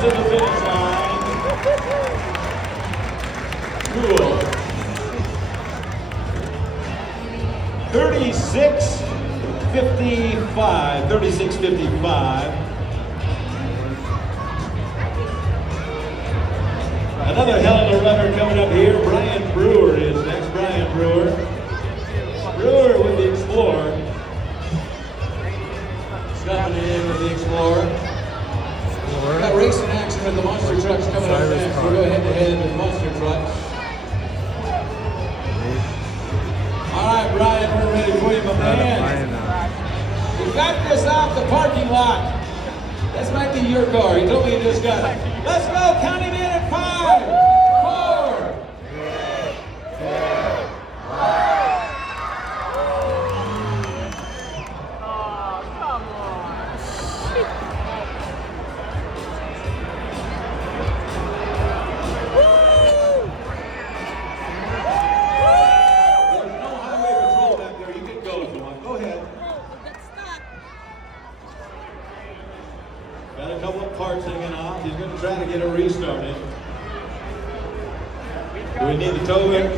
to the finish line. Cool. 36:55. 36:55. Another hell of a runner coming up here. Brian Brewer is next. Brian Brewer. Brewer with the Explorer. Coming in with the Explorer. We've got racing action with the monster trucks coming up next. We'll go head to head with the monster trucks. All right, Brian, we're ready for you, my man. We got this off the parking lot. This might be your car. He told me you just got it. Let's go. Count him in at 5, 4, 3, 2, 1. Got a couple of parts hanging off. He's going to try to get it restarted. Do we need to tow him?